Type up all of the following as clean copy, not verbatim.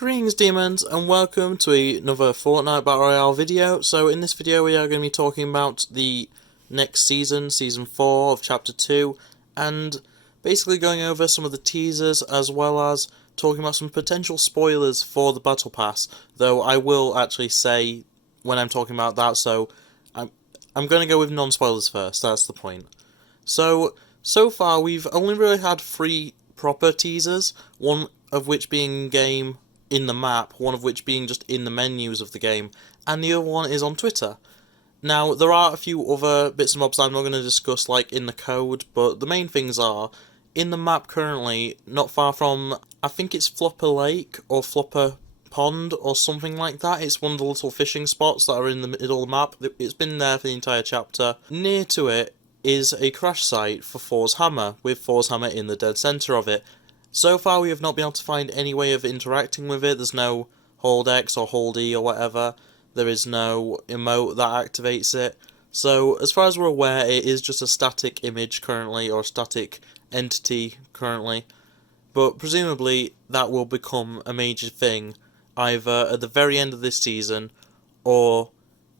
Greetings demons and welcome to another Fortnite Battle Royale video. So in this video we are going to be talking about the next season, Season 4 of Chapter 2, and basically going over some of the teasers as well as talking about some potential spoilers for the Battle Pass, though I will actually say when I'm talking about that, so I'm going to go with non-spoilers first, that's the point. So far we've only really had 3 proper teasers, one of which being in-game in the map, one of which being just in the menus of the game, and the other one is on Twitter. Now, there are a few other bits and bobs I'm not going to discuss, like in the code, but the main things are, in the map currently, not far from, I think it's Flopper Lake, or Flopper Pond, or something like that. It's one of the little fishing spots that are in the middle of the map. It's been there for the entire chapter. Near to it is a crash site for Thor's Hammer, with Thor's Hammer in the dead centre of it. So far we have not been able to find any way of interacting with it. There's no hold X or hold E or whatever. There is no emote that activates it. So as far as we're aware, it is just a static image currently, or a static entity currently. But presumably that will become a major thing either at the very end of this season or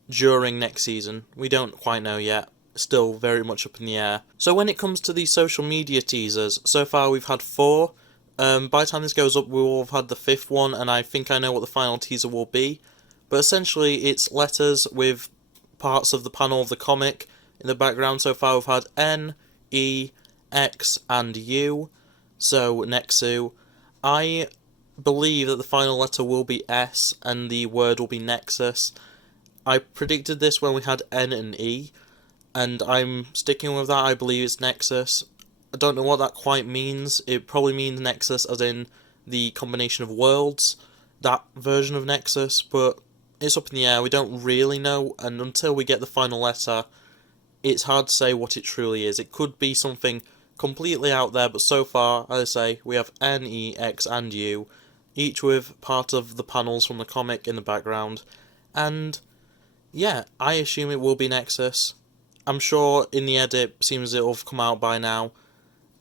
during next season. We don't quite know yet. Still very much up in the air. So when it comes to the social media teasers, so far we've had 4. By the time this goes up, we will have had the 5th one, and I think I know what the final teaser will be. But essentially, it's letters with parts of the panel of the comic in the background. So far, we've had N, E, X, and U. So, Nexu. I believe that the final letter will be S, and the word will be Nexus. I predicted this when we had N and E, and I'm sticking with that. I believe it's Nexus. I don't know what that quite means. It probably means Nexus as in the combination of worlds, that version of Nexus, but it's up in the air. We don't really know, and until we get the final letter, it's hard to say what it truly is. It could be something completely out there, but so far, as I say, we have N, E, X, and U, each with part of the panels from the comic in the background, and yeah, I assume it will be Nexus. I'm sure in the edit, seems it'll have come out by now.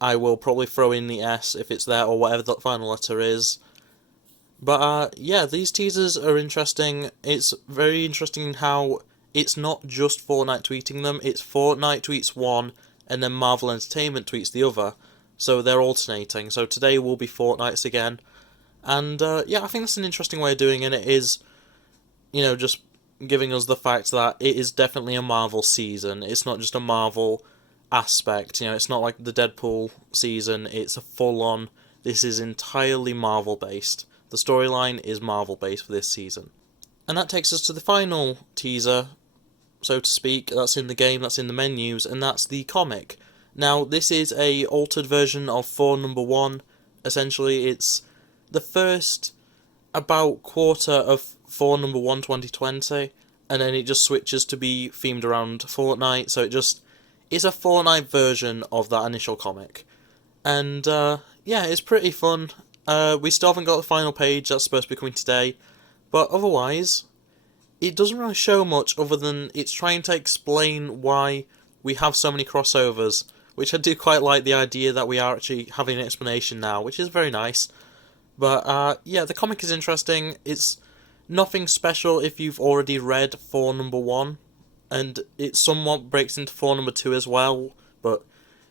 I will probably throw in the S if it's there, or whatever the final letter is. But yeah, these teasers are interesting. It's very interesting how it's not just Fortnite tweeting them, it's Fortnite tweets one, and then Marvel Entertainment tweets the other. So they're alternating. So today will be Fortnite's again. And yeah, I think that's an interesting way of doing it. It is, just giving us the fact that it is definitely a Marvel season. It's not just a Marvel aspect, it's not like the Deadpool season, it's a full-on, this is entirely Marvel-based. The storyline is Marvel-based for this season. And that takes us to the final teaser, so to speak, that's in the game, that's in the menus, and that's the comic. Now, this is a altered version of Thor number 1, essentially it's the first about quarter of Thor number 1 2020, and then it just switches to be themed around Fortnite, so it's a Fortnite version of that initial comic. And yeah, it's pretty fun. We still haven't got the final page, that's supposed to be coming today, but otherwise, it doesn't really show much other than it's trying to explain why we have so many crossovers, which I do quite like the idea that we are actually having an explanation now, which is very nice. But yeah, the comic is interesting. It's nothing special if you've already read Thor number 1, and it somewhat breaks into Thor number 2 as well, but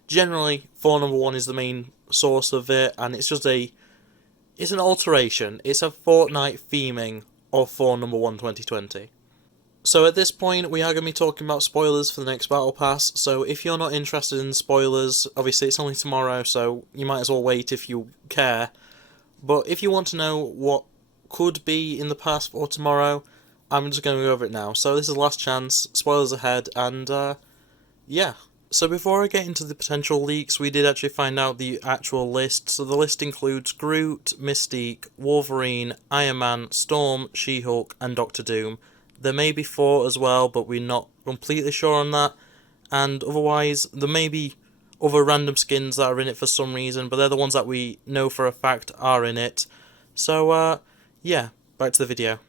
generally Thor number 1 is the main source of it, and it's an alteration, it's a Fortnite theming of Thor number 1 2020. So at this point we are going to be talking about spoilers for the next Battle Pass, so if you're not interested in spoilers, obviously it's only tomorrow, so you might as well wait if you care, but if you want to know what could be in the past for tomorrow, I'm just going to go over it now. So this is the last chance, spoilers ahead, and yeah. So before I get into the potential leaks, we did actually find out the actual list. So the list includes Groot, Mystique, Wolverine, Iron Man, Storm, She-Hulk, and Doctor Doom. There may be 4 as well, but we're not completely sure on that. And otherwise, there may be other random skins that are in it for some reason, but they're the ones that we know for a fact are in it. So yeah, back to the video.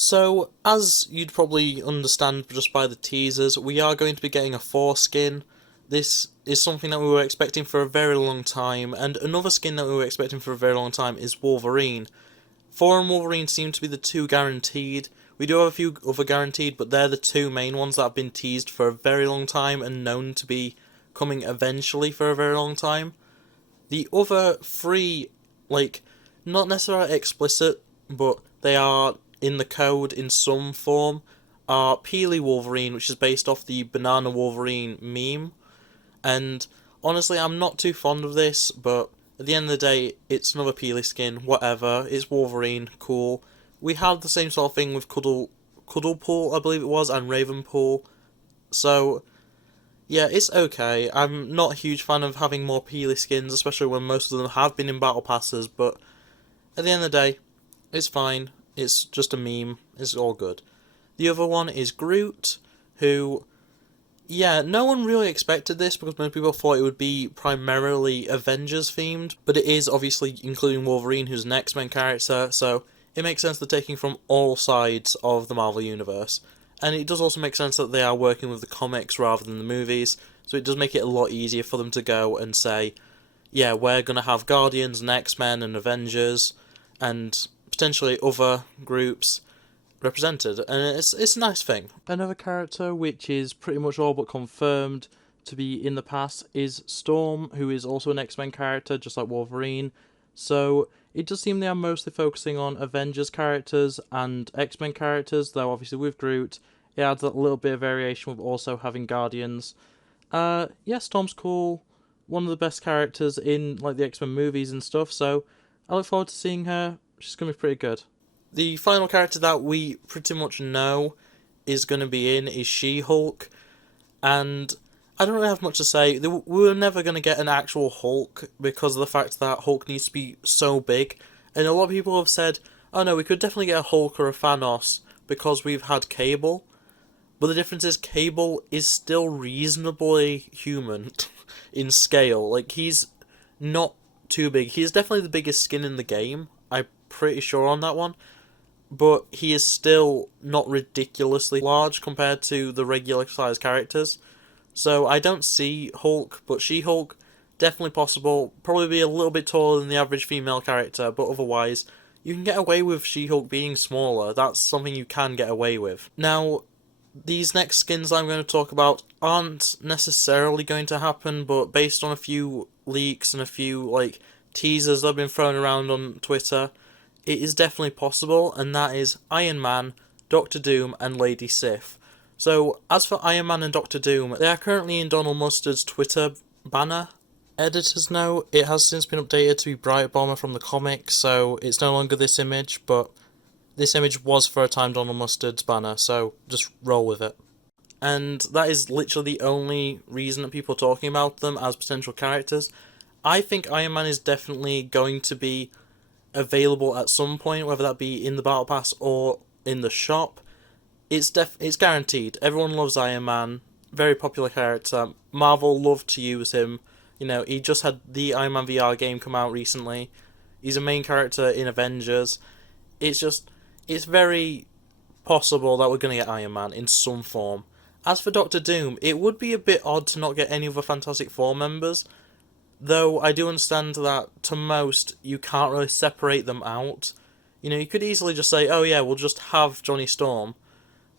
So, as you'd probably understand just by the teasers, we are going to be getting a Thor skin. This is something that we were expecting for a very long time, and another skin that we were expecting for a very long time is Wolverine. Thor and Wolverine seem to be the two guaranteed. We do have a few other guaranteed, but they're the two main ones that have been teased for a very long time and known to be coming eventually for a very long time. The other three, like, not necessarily explicit, but they are in the code in some form, are Peely Wolverine, which is based off the Banana Wolverine meme. And honestly, I'm not too fond of this, but at the end of the day, it's another Peely skin, whatever. It's Wolverine, cool. We had the same sort of thing with Cuddlepool, I believe it was, and Ravenpool. So, yeah, it's okay. I'm not a huge fan of having more Peely skins, especially when most of them have been in Battle Passes, but at the end of the day, it's fine. It's just a meme. It's all good. The other one is Groot, who, yeah, no one really expected this because most people thought it would be primarily Avengers themed, but it is obviously including Wolverine, who's an X-Men character, so it makes sense they're taking from all sides of the Marvel Universe. And it does also make sense that they are working with the comics rather than the movies, so it does make it a lot easier for them to go and say, yeah, we're going to have Guardians and X-Men and Avengers and potentially other groups represented, and it's a nice thing. Another character which is pretty much all but confirmed to be in the past is Storm, who is also an X-Men character, just like Wolverine. So it does seem they are mostly focusing on Avengers characters and X-Men characters, though obviously with Groot, it adds a little bit of variation with also having Guardians. Yeah, Storm's cool. One of the best characters in like the X-Men movies and stuff, so I look forward to seeing her. She's gonna be pretty good. The final character that we pretty much know is going to be in is She-Hulk, and I don't really have much to say. We were never going to get an actual Hulk because of the fact that Hulk needs to be so big, and a lot of people have said, oh no, we could definitely get a Hulk or a Thanos because we've had Cable, but the difference is Cable is still reasonably human in scale. Like, he's not too big. He's definitely the biggest skin in the game, I'm pretty sure on that one, but he is still not ridiculously large compared to the regular size characters. So I don't see Hulk, but She-Hulk, definitely possible. Probably be a little bit taller than the average female character, but otherwise, you can get away with She-Hulk being smaller. That's something you can get away with. Now, these next skins I'm going to talk about aren't necessarily going to happen, but based on a few leaks and a few, like, teasers that have been thrown around on Twitter, it is definitely possible, and that is Iron Man, Doctor Doom, and Lady Sif. So, as for Iron Man and Doctor Doom, they are currently in Donald Mustard's Twitter banner. Editors know it has since been updated to be Bright Bomber from the comic, so it's no longer this image, but this image was for a time Donald Mustard's banner, so just roll with it. And that is literally the only reason that people are talking about them as potential characters. I think Iron Man is definitely going to be available at some point, whether that be in the Battle Pass or in the shop. It's guaranteed. Everyone loves Iron Man. Very popular character. Marvel love to use him. You know, he just had the Iron Man VR game come out recently. He's a main character in Avengers. It's very possible that we're going to get Iron Man in some form. As for Doctor Doom, it would be a bit odd to not get any of the Fantastic Four members, though I do understand that to most, you can't really separate them out. You know, you could easily just say, oh yeah, we'll just have Johnny Storm,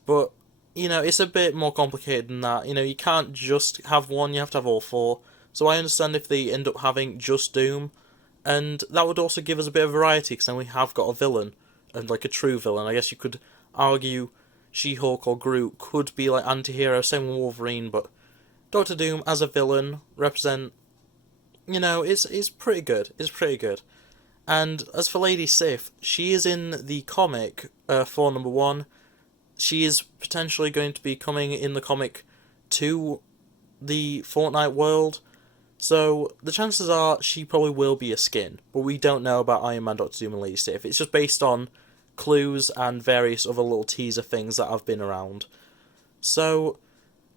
but, you know, it's a bit more complicated than that. You know, you can't just have one, you have to have all four. So I understand if they end up having just Doom, and that would also give us a bit of variety, because then we have got a villain, and like a true villain. I guess you could argue She-Hulk or Groot could be like anti-hero, same with Wolverine, but Doctor Doom as a villain represent, you know, it's pretty good. It's pretty good. And as for Lady Sif, she is in the comic for number one. She is potentially going to be coming in the comic to the Fortnite world. So the chances are she probably will be a skin, but we don't know about Iron Man, Doctor Doom, and Lady Sif. It's just based on clues and various other little teaser things that have been around. So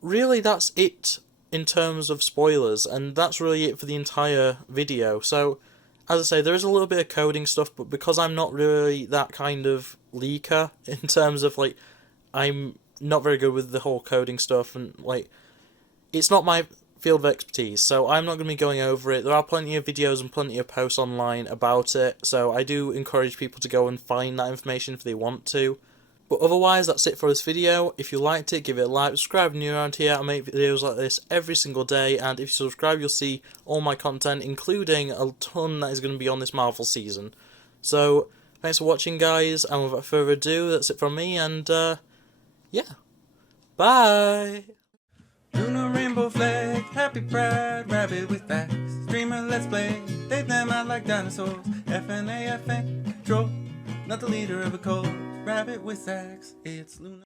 really, that's it in terms of spoilers, and that's really it for the entire video. So, as I say, there is a little bit of coding stuff, but because I'm not really that kind of leaker in terms of, I'm not very good with the whole coding stuff, and, it's not my field of expertise, so I'm not going to be going over it. There are plenty of videos and plenty of posts online about it, so I do encourage people to go and find that information if they want to. But otherwise, that's it for this video. If you liked it, give it a like, subscribe if you're new around here. I make videos like this every single day, and if you subscribe, you'll see all my content, including a ton that is going to be on this Marvel season. So, thanks for watching, guys, and without further ado, that's it from me, and, yeah. Bye! Lunar rainbow flag, happy pride, rabbit with facts. Streamer, let's play, take them out like dinosaurs. FNAFN, control, not the leader of a cult. Rabbit with sax, it's Lunar.